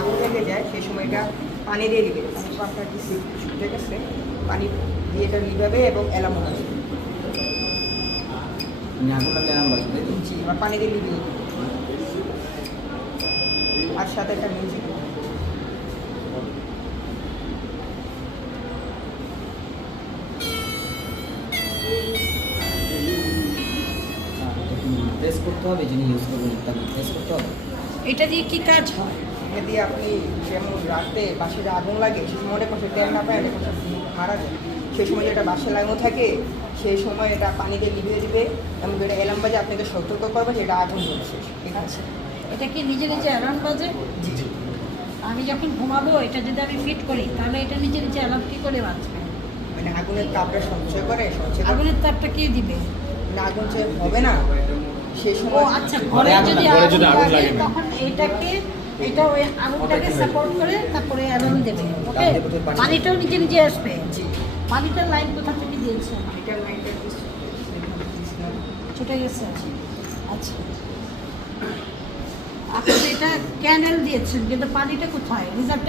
আগুন লেগে যায় সেই সময় এটা পানি দিয়ে দিবে। আমি পাঁচটা দিচ্ছি, ঠিক আছে? পানি দিয়ে এটা লিভাবে এবং এলামও আছে। আগুন লাগলে এলাম বাজবে, তাই তো? জি, এবার পানি দিয়ে লিভিয়ে দিবে। আর সাথে একটা মিউজিক। প্রেস করতে হবে, যিনি ইউজ করবেন তাকে প্রেস করতে হবে। এটা দিয়ে কি কাজ হয়? এটা দিয়ে আপনি যেমন রাতে বাসে যে আগুন লাগে সেই সময় অনেক পাশে তেল না পায়, অনেক পাশে মারা যায়, সেই সময় যেটা বাসে লাগানো থাকে সেই সময় এটা পানি দিয়ে লিভিয়ে দিবে এবং যেটা এলাম বাজে আপনাকে সতর্ক করবে যে এটা আগুন জ্বলছে, ঠিক আছে? এটা কি নিজে নিজে অ্যালার্ম বাজে? জি জি। আমি যখন ঘুমাবো এটা যদি আমি ফিট করি তাহলে এটা নিজে নিজে অ্যালার্ম কী করে বাজবে? মানে আগুনের তাপটা সঞ্চয় করে আগুনের তাপটা কে দিবে? মানে আগুন যে হবে না সেই ও সময়। আচ্ছা, ঘরে যদি আগুন লাগে তখন এটা ওই আগুনটাকে সাপোর্ট করে তারপরে অ্যালার্ম দেবে। ওকে, পানিটাও নিজে নিজে আসবে। জি। পানিটার লাইন কোথা থেকে দিয়েছে? এটার লাইনটা ছুটে গেছে। আচ্ছা, আপনি এটা ক্যানেল দিয়েছেন কিন্তু পানিটা কোথায়? রিজার্ভ